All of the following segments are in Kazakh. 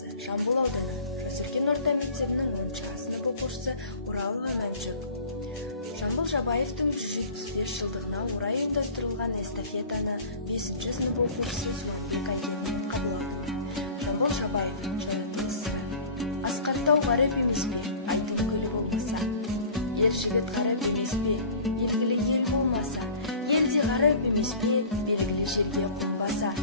қаласы, Жамбыл ауданы, Жозерген орта мектебінің 10 сынып оқушысы Уралова Мәншүк. Жамбыл Жабаевтың 175 жылдығына орай ұйымдастырылған эстафетаны 5 сынып оқушысы Суатбек Айден қабыл алды. Жамбыл Жабаев жаратылысы. Асқаттау ғарып емес пе, айтыл көлі болмаса. Ер жігіт ғарып емес пе, белгілі ел болмаса. Елде ғарып емес пе, белгілі жерге қонбаса.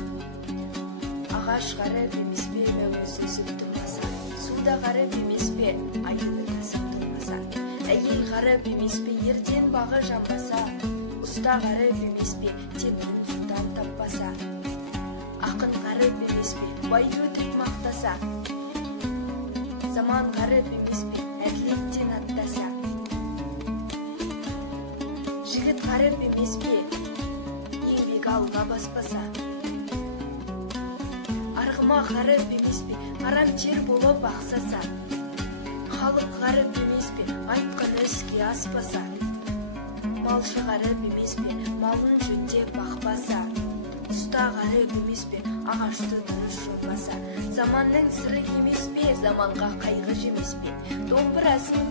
Ағаш ғарып емес пе, мәуесін сүт тұрмаса. Суда ғарып емес пе, айдыны тасып тұрмаса. Әйел ғарып емес пе, ерден бағы жанбаса. Ұста ғарып емес пе, тепкін судан таппаса. Ақын ғарып емес пе, байды өтірік мақтаса. Заман ғарып емес пе, әділеттен аттаса. Жігіт ғарып емес пе, еңбек алға баспаса. Арғыма ғарып емес пе, арам тер болып ақсаса. Халық ғарып емес пе, айтқан іске аспаса. Малшы ғарып емес пе, малын жөндеп бақпаса. Ұста ғарып емес пе, ағашты дұрыс жолбаса. Заманның сыры емес пе, заманға қайғы жемес пе. Домбырасын